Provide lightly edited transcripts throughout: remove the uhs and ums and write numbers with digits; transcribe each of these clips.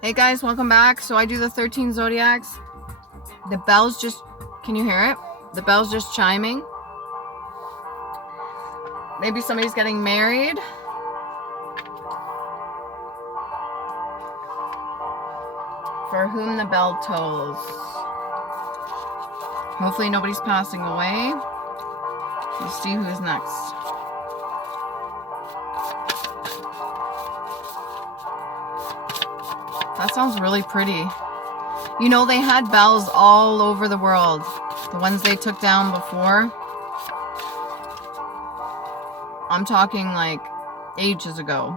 Hey guys, welcome back. So I do the 13 zodiacs. The bells just, can you hear it? The bells just chiming. Maybe somebody's getting married. For whom the bell tolls. Hopefully nobody's passing away. Let's see who's next. That sounds really pretty. You know, they had bells all over the world. The ones they took down before. I'm talking like ages ago.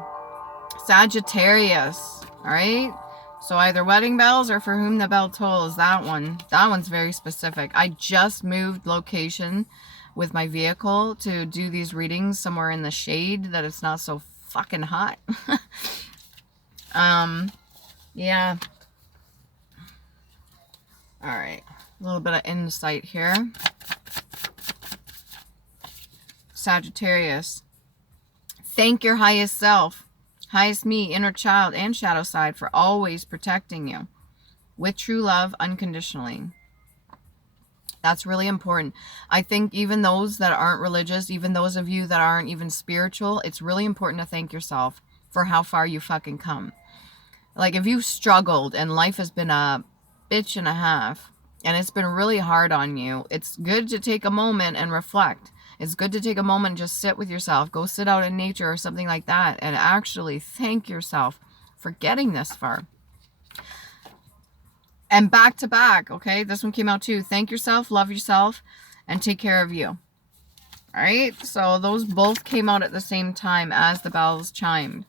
Sagittarius, all right? So either wedding bells or for whom the bell tolls, that one. That one's very specific. I just moved location with my vehicle to do these readings somewhere in the shade that it's not so fucking hot. Yeah. All right. A little bit of insight here. Sagittarius. Thank your highest self, highest me, inner child, and shadow side for always protecting you with true love unconditionally. That's really important. I think even those that aren't religious, even those of you that aren't even spiritual, it's really important to thank yourself for how far you fucking come. Like if you've struggled and life has been a bitch and a half and it's been really hard on you, it's good to take a moment and reflect. It's good to take a moment and just sit with yourself. Go sit out in nature or something like that and actually thank yourself for getting this far. And back to back, okay? This one came out too. Thank yourself, love yourself, and take care of you. All right? So those both came out at the same time as the bells chimed.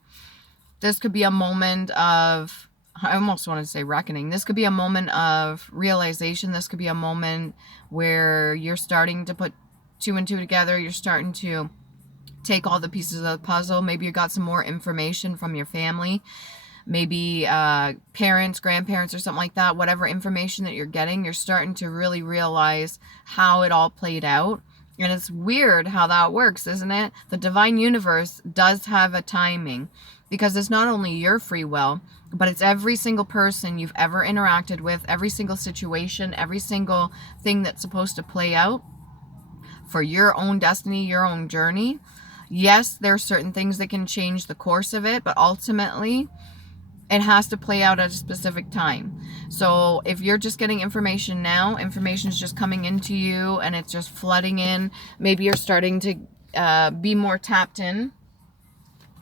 This could be a moment of, I almost want to say reckoning. This could be a moment of realization. This could be a moment where you're starting to put two and two together. You're starting to take all the pieces of the puzzle. Maybe you got some more information from your family. Maybe parents, grandparents, or something like that. Whatever information that you're getting, you're starting to really realize how it all played out. And it's weird how that works, isn't it? The divine universe does have a timing. Because it's not only your free will, but it's every single person you've ever interacted with, every single situation, every single thing that's supposed to play out for your own destiny, your own journey. Yes, there are certain things that can change the course of it, but ultimately it has to play out at a specific time. So if you're just getting information now, information is just coming into you and it's just flooding in. Maybe you're starting to be more tapped in.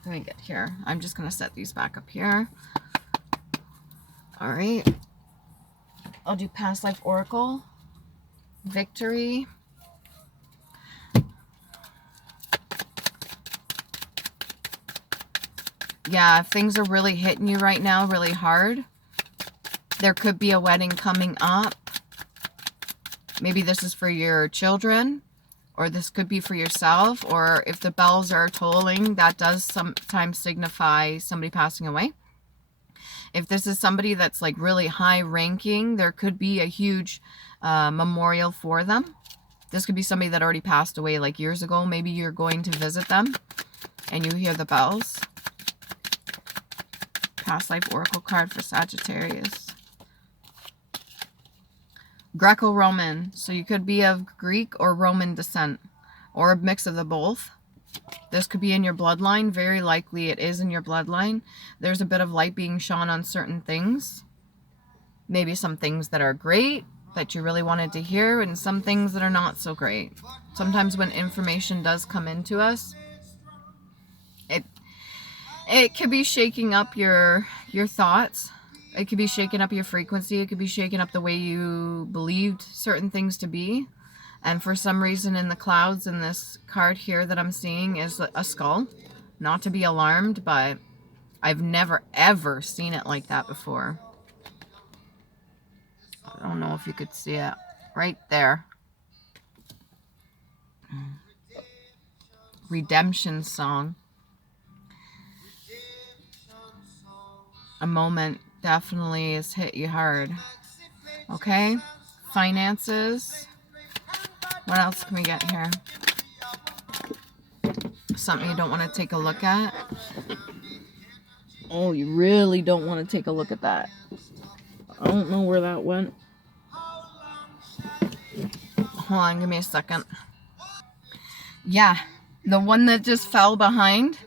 Let me get here. I'm just going to set these back up here. All right. I'll do past life oracle. Victory. Yeah, if things are really hitting you right now, really hard. There could be a wedding coming up. Maybe this is for your children. Or this could be for yourself, or if the bells are tolling, that does sometimes signify somebody passing away. If this is somebody that's like really high ranking, there could be a huge memorial for them. This could be somebody that already passed away like years ago. Maybe you're going to visit them and you hear the bells. Past life oracle card for Sagittarius. Greco-Roman, so you could be of Greek or Roman descent, or a mix of the both. This could be in your bloodline. Very likely it is in your bloodline. There's a bit of light being shone on certain things. Maybe some things that are great, that you really wanted to hear, and some things that are not so great. Sometimes when information does come into us, it could be shaking up your thoughts. It could be shaking up your frequency. It could be shaking up the way you believed certain things to be. And for some reason in the clouds in this card here that I'm seeing is a skull. Not to be alarmed, but I've never ever seen it like that before. I don't know if you could see it. Right there. Redemption song. A moment definitely has hit you hard. Okay? Finances. What else can we get here? Something you don't want to take a look at. Oh, you really don't want to take a look at that. I don't know where that went. Hold on, give me a second. Yeah, the one that just fell behind,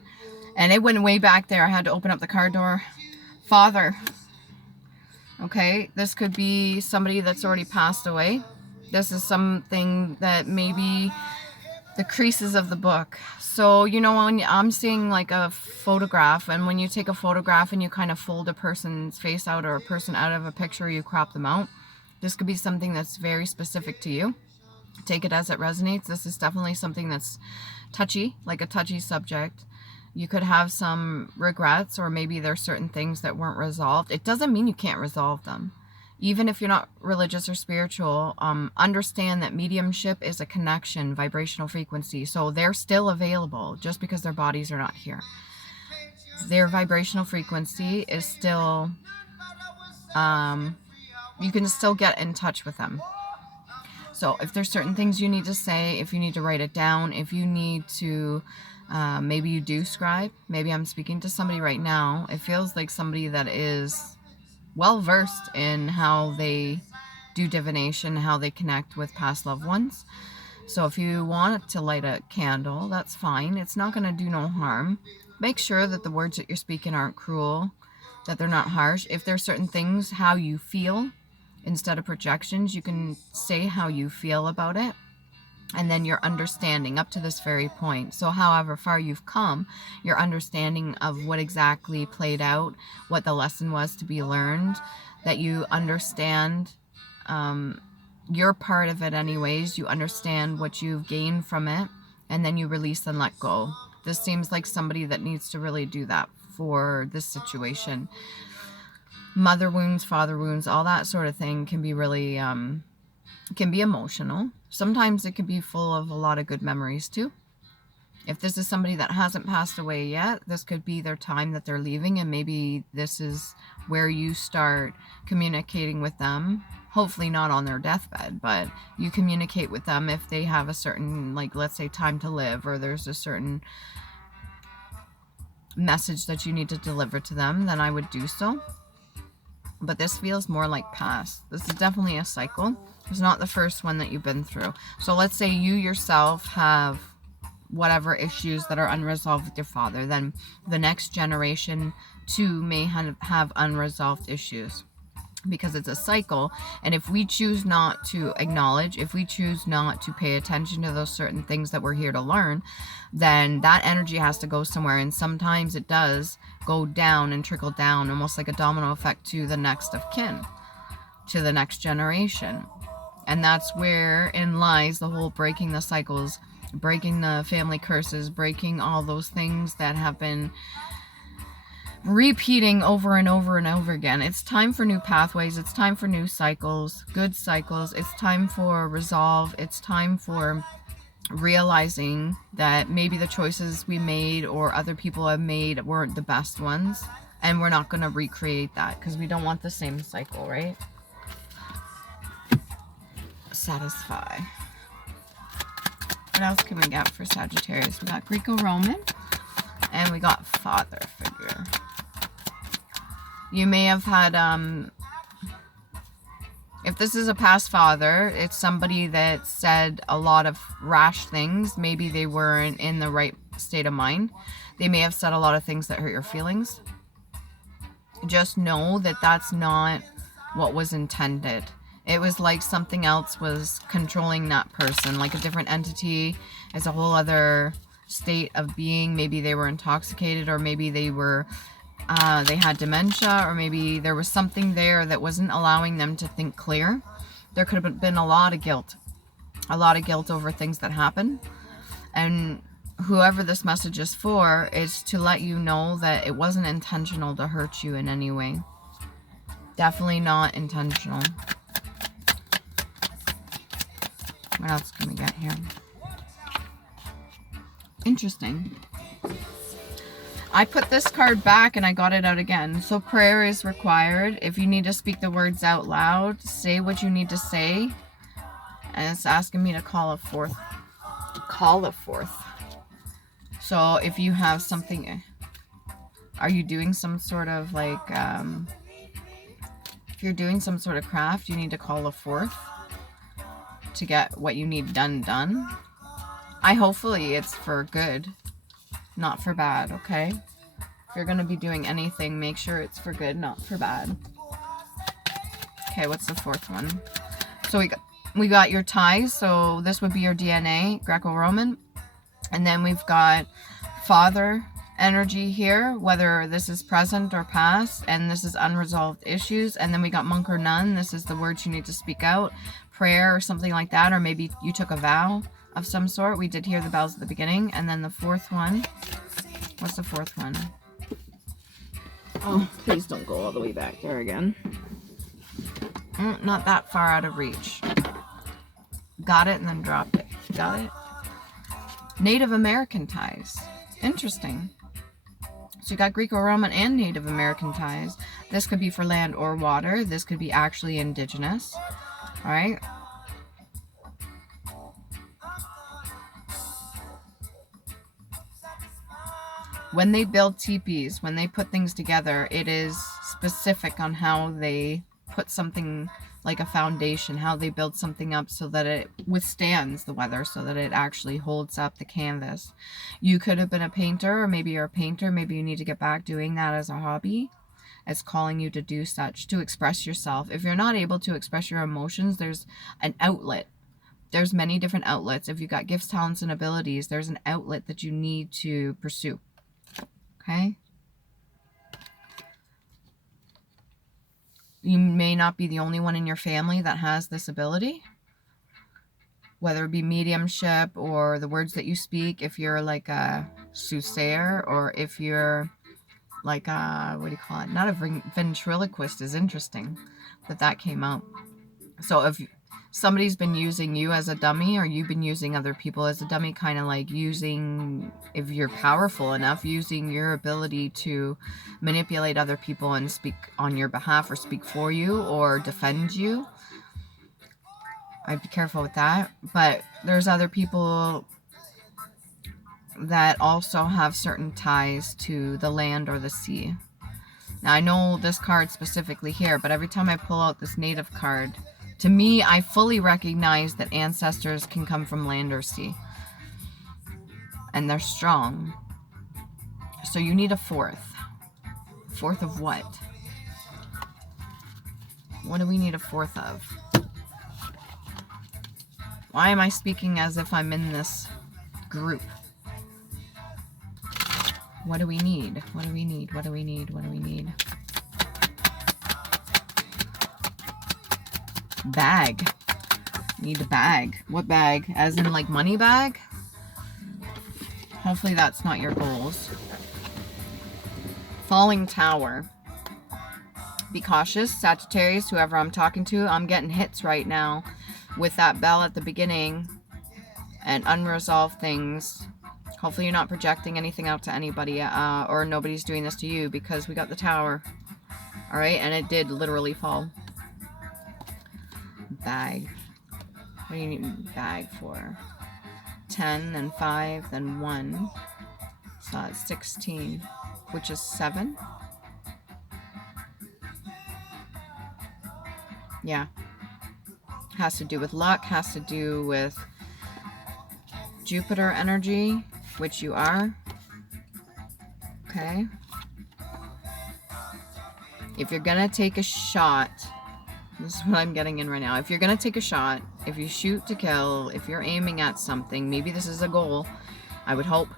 and it went way back there. I had to open up the car door. Father. Okay, this could be somebody that's already passed away. This is something that maybe the creases of the book. So, you know, when I'm seeing like a photograph, and when you take a photograph and you kind of fold a person's face out or a person out of a picture, you crop them out. This could be something that's very specific to you. Take it as it resonates. This is definitely something that's touchy, like a touchy subject. You could have some regrets, or maybe there's certain things that weren't resolved. It doesn't mean you can't resolve them. Even if you're not religious or spiritual, understand that mediumship is a connection, vibrational frequency. So they're still available just because their bodies are not here. Their vibrational frequency is still, you can still get in touch with them. So if there's certain things you need to say, if you need to write it down, if you need to, maybe you do scribe. Maybe I'm speaking to somebody right now. It feels like somebody that is well versed in how they do divination, how they connect with past loved ones. So if you want to light a candle, that's fine. It's not going to do no harm. Make sure that the words that you're speaking aren't cruel, that they're not harsh. If there's certain things, how you feel, instead of projections, you can say how you feel about it, and then your understanding up to this very point. So however far you've come, your understanding of what exactly played out, what the lesson was to be learned, that you understand your part of it anyways, you understand what you've gained from it, and then you release and let go. This seems like somebody that needs to really do that for this situation. Mother wounds, father wounds, all that sort of thing can be really, can be emotional. Sometimes it can be full of a lot of good memories too. If this is somebody that hasn't passed away yet, this could be their time that they're leaving, and maybe this is where you start communicating with them. Hopefully not on their deathbed, but you communicate with them if they have a certain, like, let's say, time to live, or there's a certain message that you need to deliver to them, then I would do so. But this feels more like past. This is definitely a cycle. It's not the first one that you've been through. So let's say you yourself have whatever issues that are unresolved with your father, then the next generation too may have unresolved issues, because it's a cycle. And if we choose not to acknowledge, if we choose not to pay attention to those certain things that we're here to learn, then that energy has to go somewhere. And sometimes it does go down and trickle down, almost like a domino effect, to the next of kin, to the next generation. And that's wherein lies the whole breaking the cycles, breaking the family curses, breaking all those things that have been repeating over and over and over again. It's time for new pathways. It's time for new cycles, good cycles. It's time for resolve. It's time for realizing that maybe the choices we made or other people have made weren't the best ones, and we're not going to recreate that because we don't want the same cycle, right? Satisfy. What else can we get for Sagittarius? We got Greco-Roman, and we got father figure. You may have had, if this is a past father, it's somebody that said a lot of rash things. Maybe they weren't in the right state of mind. They may have said a lot of things that hurt your feelings. Just know that that's not what was intended. It was like something else was controlling that person, like a different entity as a whole other state of being. Maybe they were intoxicated, or maybe they were, they had dementia, or maybe there was something there that wasn't allowing them to think clear. There could have been a lot of guilt over things that happened. And whoever this message is for is to let you know that it wasn't intentional to hurt you in any way. Definitely not intentional. What else can we get here? Interesting. I put this card back and I got it out again. So prayer is required. If you need to speak the words out loud, say what you need to say. And it's asking me to call it forth. Call it forth. So if you have something, Are you doing some sort of like, if you're doing some sort of craft, you need to call a fourth to get what you need done. Hopefully it's for good, not for bad, okay? If you're going to be doing anything, make sure it's for good, not for bad. Okay, what's the fourth one? So we got your ties, so this would be your DNA, Greco-Roman. And then we've got father energy here, whether this is present or past, and this is unresolved issues. And then we got monk or nun. This is the words you need to speak out, prayer or something like that, or maybe you took a vow of some sort. We did hear the bells at the beginning. And then the fourth one, what's the fourth one? Oh, please don't go all the way back there again. Not that far out of reach. Got it and then dropped it. Got it? Native American ties. Interesting. So you got Greco-Roman and Native American ties. This could be for land or water. This could be actually indigenous. All right. When they build teepees, when they put things together, it is specific on how they put something like a foundation, how they build something up so that it withstands the weather, so that it actually holds up the canvas. You could have been a painter, or maybe you're a painter. Maybe you need to get back doing that as a hobby. It's calling you to do such, to express yourself. If you're not able to express your emotions, there's an outlet. There's many different outlets. If you've got gifts, talents, and abilities, there's an outlet that you need to pursue. Okay? You may not be the only one in your family that has this ability, whether it be mediumship or the words that you speak. If you're like a soothsayer, or if you're like a, what do you call it? Not a ventriloquist is interesting that came out. So if somebody's been using you as a dummy, or you've been using other people as a dummy, kind of like using, if you're powerful enough, using your ability to manipulate other people and speak on your behalf, or speak for you, or defend you. I'd be careful with that. But there's other people that also have certain ties to the land or the sea. Now I know this card specifically here, but every time I pull out this native card, to me, I fully recognize that ancestors can come from land or sea. And they're strong. So you need a fourth. Fourth of what? What do we need a fourth of? Why am I speaking as if I'm in this group? What do we need? What do we need? What do we need? What do we need? Bag. Need a bag. What bag? As in like money bag? Hopefully that's not your goals. Falling tower. Be cautious, Sagittarius, whoever I'm talking to. I'm getting hits right now with that bell at the beginning and unresolved things. Hopefully you're not projecting anything out to anybody, or nobody's doing this to you, because we got the tower. Alright, and it did literally fall. Bag. What do you need bag for? 10, then 5, then 1. So that's 16, which is 7. Yeah. Has to do with luck, has to do with Jupiter energy, which you are. Okay. If you're gonna take a shot, this is what I'm getting in right now. If you're gonna take a shot, if you shoot to kill, if you're aiming at something, maybe this is a goal, I would hope,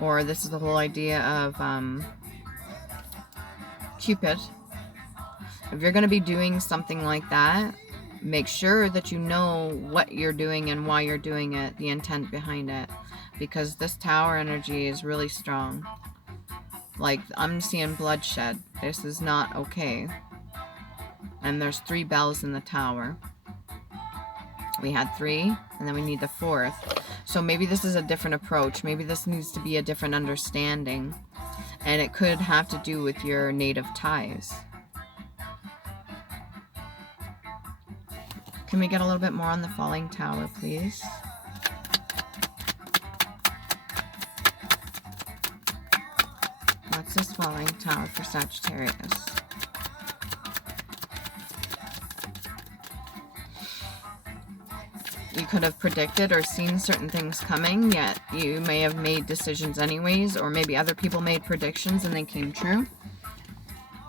or this is the whole idea of Cupid. If you're gonna be doing something like that, make sure that you know what you're doing and why you're doing it, the intent behind it, because this tower energy is really strong. Like, I'm seeing bloodshed. This is not okay. And there's 3 bells in the tower. We had 3, and then we need the 4th. So maybe this is a different approach. Maybe this needs to be a different understanding. And it could have to do with your native ties. Can we get a little bit more on the falling tower, please? What's this one? Falling Tower for Sagittarius. You could have predicted or seen certain things coming, yet you may have made decisions anyways, or maybe other people made predictions and they came true.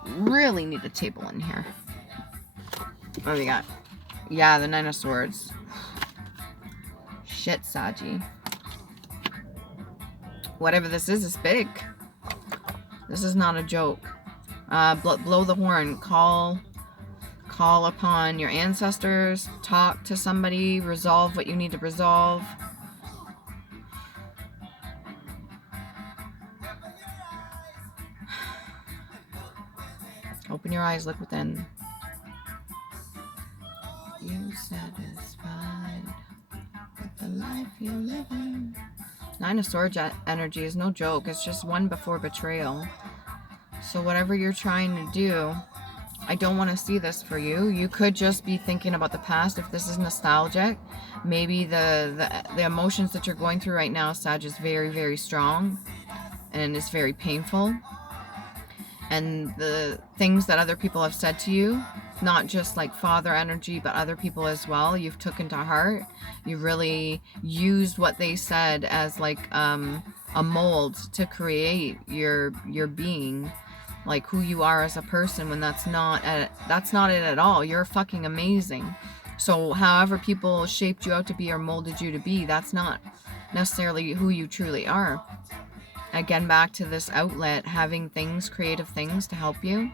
Really need a table in here. What do we got? Yeah, the Nine of Swords. Shit, Saji. Whatever this is big. This is not a joke. Blow the horn. Call upon your ancestors. Talk to somebody. Resolve what you need to resolve. Open your eyes. Look within. You satisfied with the life you're living. Nine of Swords energy is no joke. It's just one before betrayal. So whatever you're trying to do, I don't want to see this for you. You could just be thinking about the past. If this is nostalgic, maybe the emotions that you're going through right now, Sag, is very, very strong and it's very painful. And the things that other people have said to you, not just like father energy, but other people as well, you've taken to heart. You really used what they said as like a mold to create your being, like who you are as a person, when that's not it at all. You're fucking amazing. So however people shaped you out to be or molded you to be, that's not necessarily who you truly are. Again, back to this outlet, having things, creative things to help you.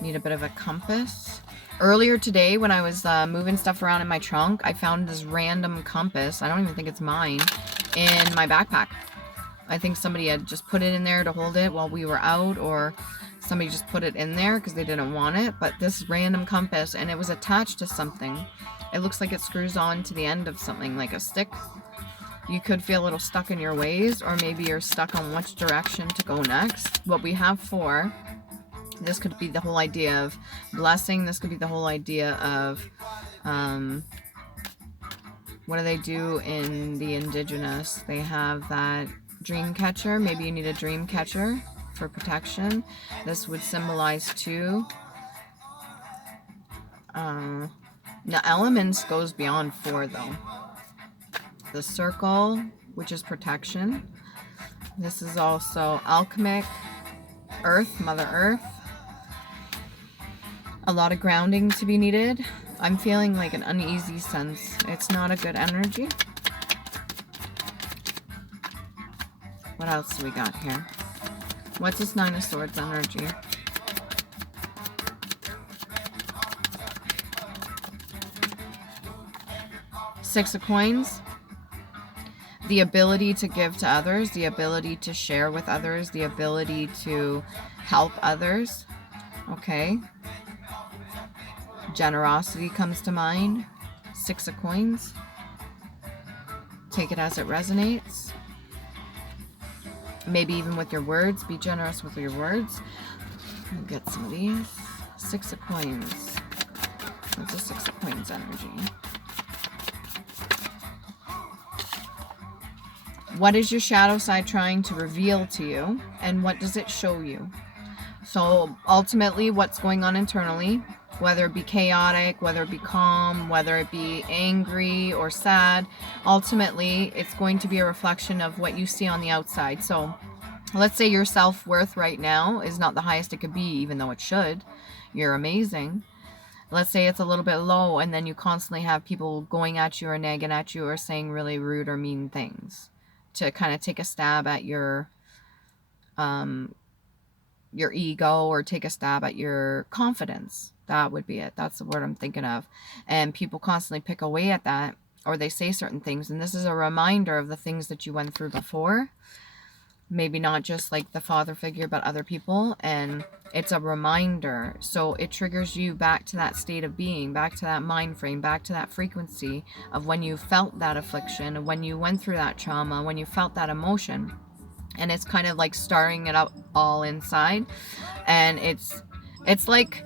Need a bit of a compass. Earlier today, when I was moving stuff around in my trunk, I found this random compass. I don't even think it's mine, in my backpack. I think somebody had just put it in there to hold it while we were out, or somebody just put it in there because they didn't want it. But this random compass, and it was attached to something. It looks like it screws on to the end of something, like a stick. You could feel a little stuck in your ways, or maybe you're stuck on which direction to go next. What we have for, this could be the whole idea of blessing. This could be the whole idea of, what do they do in the indigenous? They have that dream catcher. Maybe you need a dream catcher for protection. This would symbolize too. The elements goes beyond 4 though. The circle, which is protection. This is also alchemic, earth, Mother Earth. A lot of grounding to be needed. I'm feeling like an uneasy sense. It's not a good energy. What else do we got here? What's this Nine of Swords energy? Six of Coins. The ability to give to others, the ability to share with others, the ability to help others. Okay. Generosity comes to mind. Six of Coins. Take it as it resonates. Maybe even with your words. Be generous with your words. I'll get some of these. Six of Coins. What's a Six of Coins energy? What is your shadow side trying to reveal to you, and what does it show you? So ultimately, what's going on internally, whether it be chaotic, whether it be calm, whether it be angry or sad, ultimately it's going to be a reflection of what you see on the outside. So let's say your self-worth right now is not the highest it could be, even though it should. You're amazing. Let's say it's a little bit low, and then you constantly have people going at you or nagging at you or saying really rude or mean things to kind of take a stab at your ego, or take a stab at your confidence. That would be it. That's the word I'm thinking of. And people constantly pick away at that, or they say certain things. And this is a reminder of the things that you went through before. Maybe not just like the father figure, but other people. And it's a reminder. So it triggers you back to that state of being, back to that mind frame, back to that frequency of when you felt that affliction, when you went through that trauma, when you felt that emotion. And it's kind of like starting it up all inside. And it's like,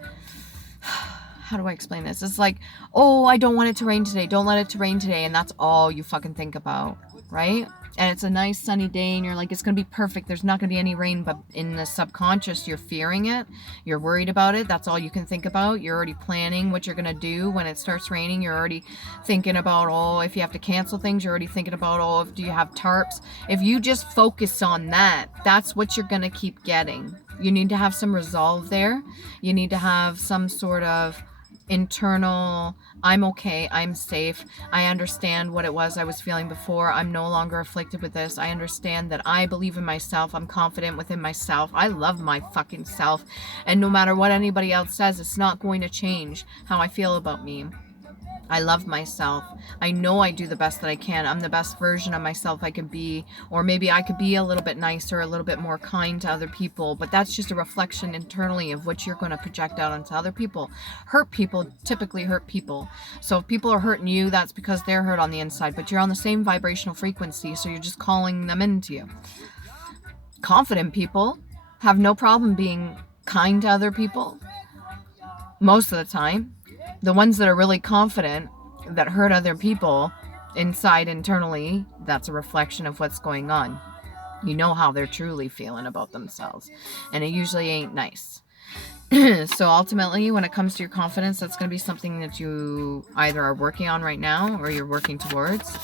how do I explain this? It's like, oh, I don't want it to rain today. Don't let it to rain today. And that's all you fucking think about. right? And it's a nice sunny day and you're like, it's going to be perfect. There's not going to be any rain. But in the subconscious, you're fearing it. You're worried about it. That's all you can think about. You're already planning what you're going to do when it starts raining. You're already thinking about, oh, if you have to cancel things. You're already thinking about, oh, do you have tarps? If you just focus on that, that's what you're going to keep getting. You need to have some resolve there. You need to have some sort of internal, I'm okay, I'm safe, I understand what it was I was feeling before, I'm no longer afflicted with this, I understand that I believe in myself, I'm confident within myself, I love my fucking self, and no matter what anybody else says, it's not going to change how I feel about me. I love myself. I know I do the best that I can. I'm the best version of myself I can be. Or maybe I could be a little bit nicer, a little bit more kind to other people. But that's just a reflection internally of what you're going to project out onto other people. Hurt people typically hurt people. So if people are hurting you, that's because they're hurt on the inside. But you're on the same vibrational frequency, so you're just calling them into you. Confident people have no problem being kind to other people. Most of the time. The ones that are really confident that hurt other people inside internally, that's a reflection of what's going on. You know how they're truly feeling about themselves. And it usually ain't nice. So ultimately, when it comes to your confidence, that's going to be something that you either are working on right now or you're working towards.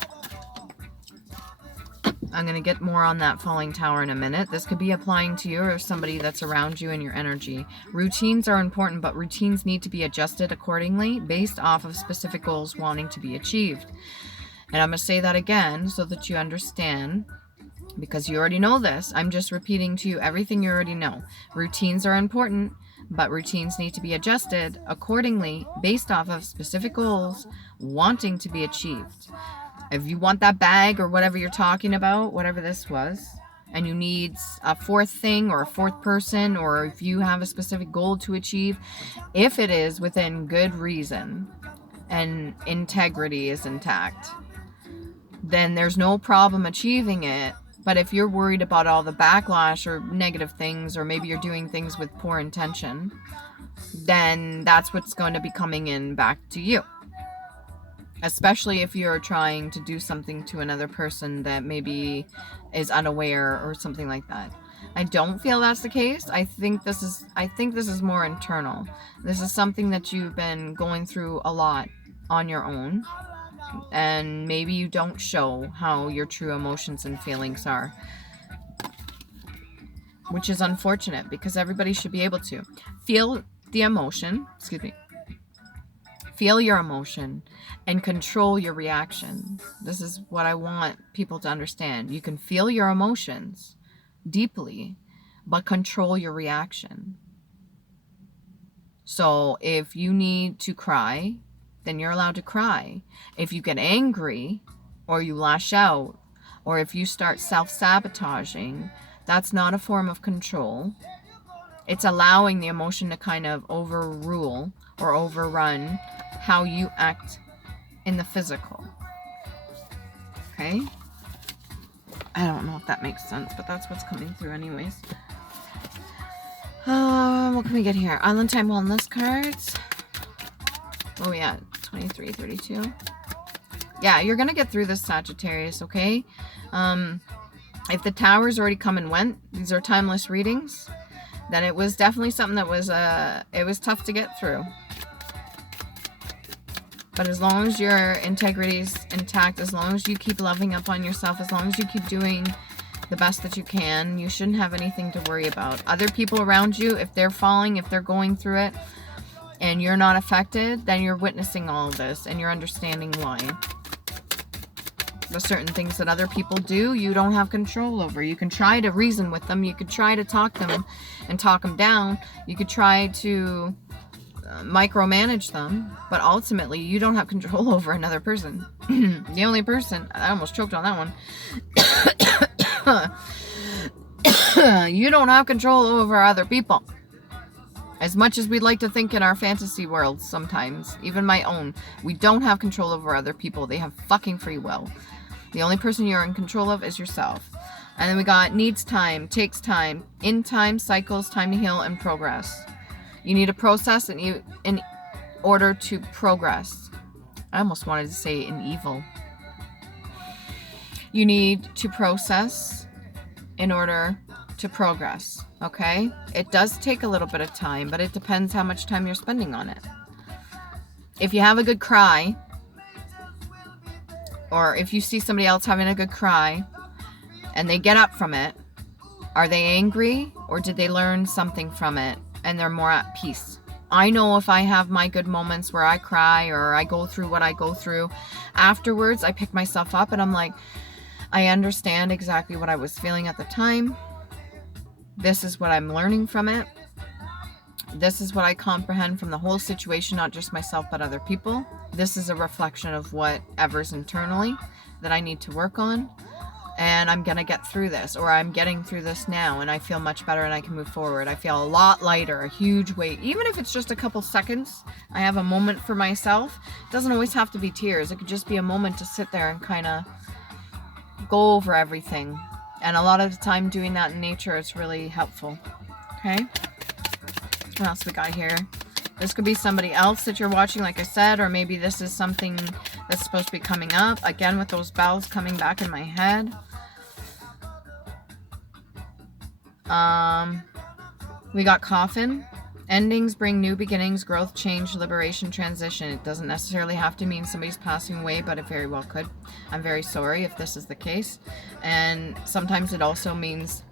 I'm going to get more on that falling tower in a minute. This could be applying to you or somebody that's around you in your energy. Routines are important, but routines need to be adjusted accordingly based off of specific goals wanting to be achieved. And I'm going to say that again so that you understand, because you already know this. I'm just repeating to you everything you already know. Routines are important, but routines need to be adjusted accordingly based off of specific goals wanting to be achieved. If you want that bag or whatever you're talking about, whatever this was, and you need a fourth thing or a fourth person, or if you have a specific goal to achieve, if it is within good reason and integrity is intact, then there's no problem achieving it. But if you're worried about all the backlash or negative things, or maybe you're doing things with poor intention, then that's what's going to be coming in back to you. Especially if you're trying to do something to another person that maybe is unaware or something like that. I don't feel that's the case. I think this is more internal. This is something that you've been going through a lot on your own. And maybe you don't show how your true emotions and feelings are. Which is unfortunate, because everybody should be able to feel the emotion. Feel your emotion and control your reaction. This is what I want people to understand. You can feel your emotions deeply, but control your reaction. So if you need to cry, then you're allowed to cry. If you get angry or you lash out, or if you start self-sabotaging, that's not a form of control. It's allowing the emotion to kind of overrule or overrun how you act in the physical. Okay? I don't know if that makes sense, but that's what's coming through anyways. What can we get here? Island Time Wellness cards. Oh yeah, 23, 32. Yeah, you're going to get through this, Sagittarius, okay? If the Tower's already come and went, these are timeless readings, then it was definitely something that was, it was tough to get through. But as long as your integrity is intact, as long as you keep loving up on yourself, as long as you keep doing the best that you can, you shouldn't have anything to worry about. Other people around you, if they're falling, if they're going through it, and you're not affected, then you're witnessing all of this, and you're understanding why. There's certain things that other people do, you don't have control over. You can try to reason with them, you could try to talk them and talk them down, you could try to micromanage them, but ultimately you don't have control over another person. The only person, I almost choked on that one. You don't have control over other people. As much as we'd like to think in our fantasy world sometimes, even my own, we don't have control over other people. They have fucking free will. The only person you're in control of is yourself. And then we got needs time, takes time, in time, cycles, time to heal, and progress. You need a process in order to progress. I almost wanted to say in evil. You need to process in order to progress, okay? It does take a little bit of time, but it depends how much time you're spending on it. If you have a good cry, or if you see somebody else having a good cry and they get up from it, are they angry or did they learn something from it and they're more at peace? I know if I have my good moments where I cry or I go through what I go through, afterwards I pick myself up and I'm like, I understand exactly what I was feeling at the time. This is what I'm learning from it. This is what I comprehend from the whole situation, not just myself, but other people. This is a reflection of whatever's internally that I need to work on. And I'm going to get through this, or I'm getting through this now, and I feel much better and I can move forward. I feel a lot lighter, a huge weight. Even if it's just a couple seconds, I have a moment for myself. It doesn't always have to be tears. It could just be a moment to sit there and kind of go over everything. And a lot of the time doing that in nature, it's really helpful. Okay? What else we got here? This could be somebody else that you're watching, like I said, or maybe this is something that's supposed to be coming up. Again, with those bells coming back in my head. We got coffin. Endings bring new beginnings, growth, change, liberation, transition. It doesn't necessarily have to mean somebody's passing away, but it very well could. I'm very sorry if this is the case. And sometimes it also means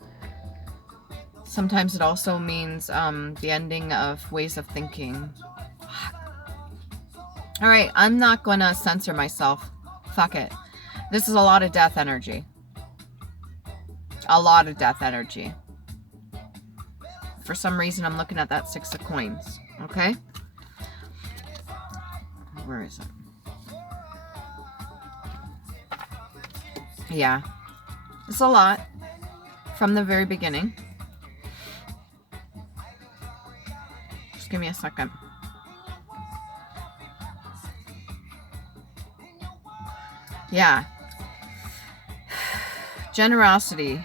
the ending of ways of thinking. All right, I'm not going to censor myself. Fuck it. This is a lot of death energy. A lot of death energy. For some reason, I'm looking at that 6 of coins. Okay? Where is it? Yeah. It's a lot from the very beginning. Just give me a second. Yeah. Generosity,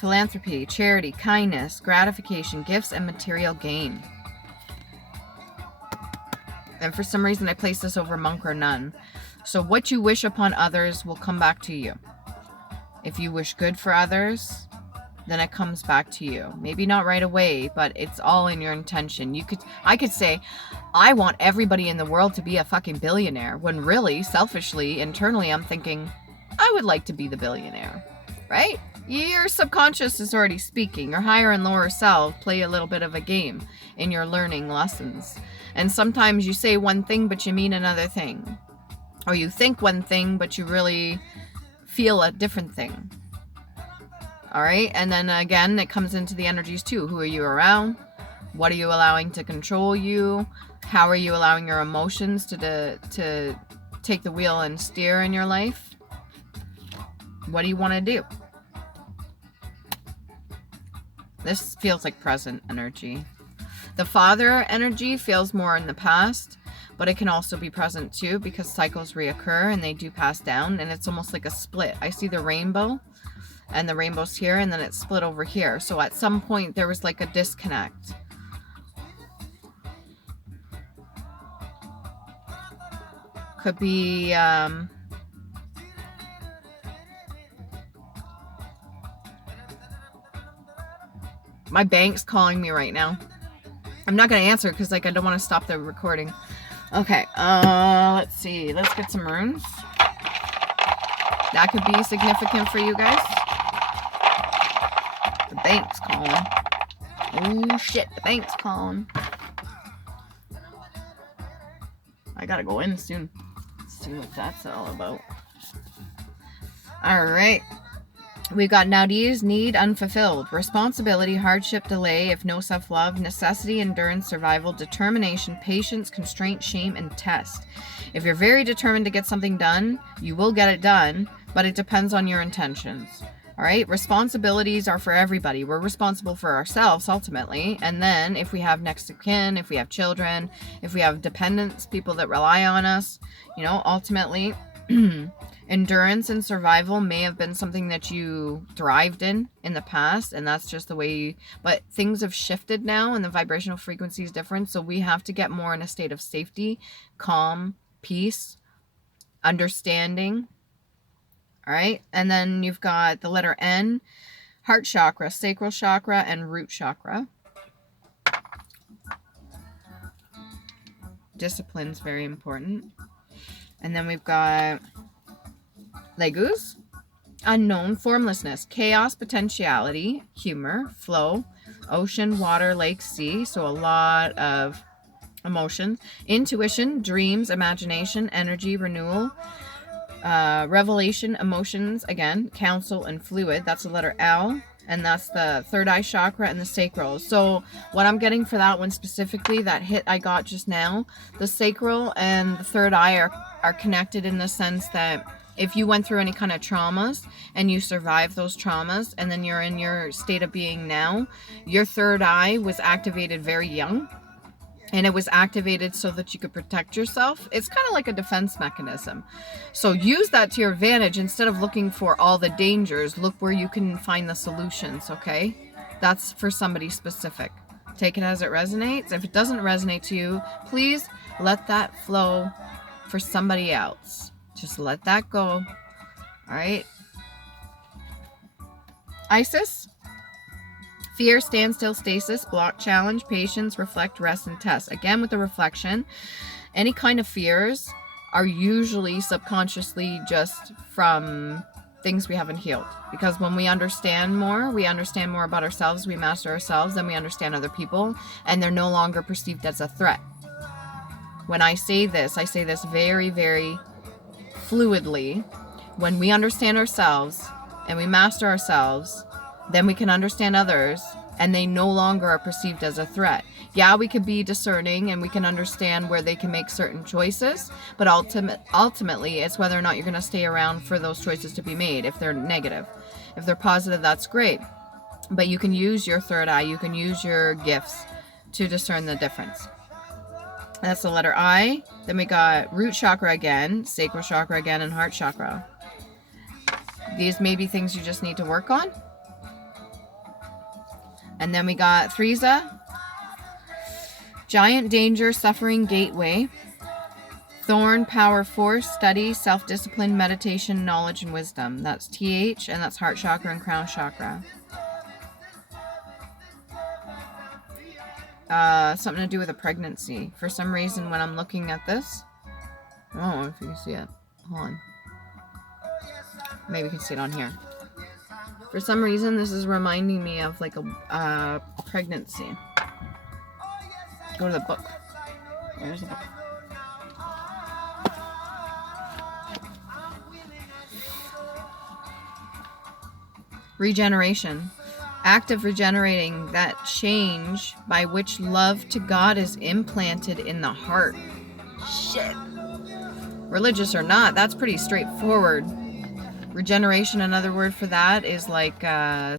philanthropy, charity, kindness, gratification, gifts, and material gain. And for some reason, I place this over monk or nun. So what you wish upon others will come back to you. If you wish good for others, then it comes back to you. Maybe not right away, but it's all in your intention. I could say, I want everybody in the world to be a fucking billionaire, when really, selfishly, internally, I'm thinking, I would like to be the billionaire, right? Your subconscious is already speaking. Your higher and lower self play a little bit of a game in your learning lessons. And sometimes you say one thing, but you mean another thing. Or you think one thing, but you really feel a different thing. All right. And then again, it comes into the energies too. Who are you around? What are you allowing to control you? How are you allowing your emotions to take the wheel and steer in your life? What do you want to do? This feels like present energy. The father energy feels more in the past, but it can also be present too, because cycles reoccur and they do pass down, and it's almost like a split. I see the rainbow, and the rainbow's here, and then it's split over here. So at some point there was like a disconnect. Could be my bank's calling me right now. I'm not going to answer because I don't want to stop the recording. Okay, let's see. Let's get some runes. That could be significant for you guys. The bank's calling. Oh shit, the bank's calling. I gotta go in soon. Let's see what that's all about. Alright. We got Naudi's need unfulfilled. Responsibility, hardship, delay, if no self-love, necessity, endurance, survival, determination, patience, constraint, shame, and test. If you're very determined to get something done, you will get it done, but it depends on your intentions. All right? Responsibilities are for everybody. We're responsible for ourselves, ultimately. And then if we have next of kin, if we have children, if we have dependents, people that rely on us, ultimately... Endurance and survival may have been something that you thrived in the past, and that's just the way but things have shifted now and the vibrational frequency is different, so we have to get more in a state of safety, calm, peace, understanding. All right. And then you've got the letter N, heart chakra, sacral chakra, and root chakra. Discipline's very important. And then we've got Legus, unknown, formlessness, chaos, potentiality, humor, flow, ocean, water, lake, sea. So a lot of emotions. Intuition, dreams, imagination, energy, renewal, revelation, emotions, again, counsel, and fluid. That's the letter L. And that's the third eye chakra and the sacral. So what I'm getting for that one specifically, that hit I got just now, the sacral and the third eye are connected in the sense that if you went through any kind of traumas and you survived those traumas and then you're in your state of being now, your third eye was activated very young. And it was activated so that you could protect yourself. It's kind of like a defense mechanism. So use that to your advantage. Instead of looking for all the dangers, look where you can find the solutions, okay? That's for somebody specific. Take it as it resonates. If it doesn't resonate to you, please let that flow for somebody else. Just let that go. All right? Isis. Fear, standstill, stasis, block, challenge, patience, reflect, rest, and test. Again, with the reflection, any kind of fears are usually subconsciously just from things we haven't healed. Because when we understand more about ourselves, we master ourselves, then we understand other people, and they're no longer perceived as a threat. When I say this very, very fluidly. When we understand ourselves and we master ourselves, then we can understand others and they no longer are perceived as a threat. Yeah, we could be discerning and we can understand where they can make certain choices, but ultimately it's whether or not you're going to stay around for those choices to be made. If they're negative, if they're positive, that's great. But you can use your third eye, you can use your gifts to discern the difference. That's the letter I. Then we got root chakra again, sacral chakra again, and heart chakra. These may be things you just need to work on. And then we got Threesa, giant, danger, suffering, gateway, thorn, power, force, study, self-discipline, meditation, knowledge, and wisdom. That's TH, and that's heart chakra and crown chakra. Something to do with a pregnancy. For some reason, when I'm looking at this, I don't know if you can see it. Hold on. Maybe you can see it on here. For some reason, this is reminding me of like a pregnancy. Go to the book. Where's the book? Regeneration. Act of regenerating, that change by which love to God is implanted in the heart. Shit. Religious or not, that's pretty straightforward. Regeneration, another word for that is like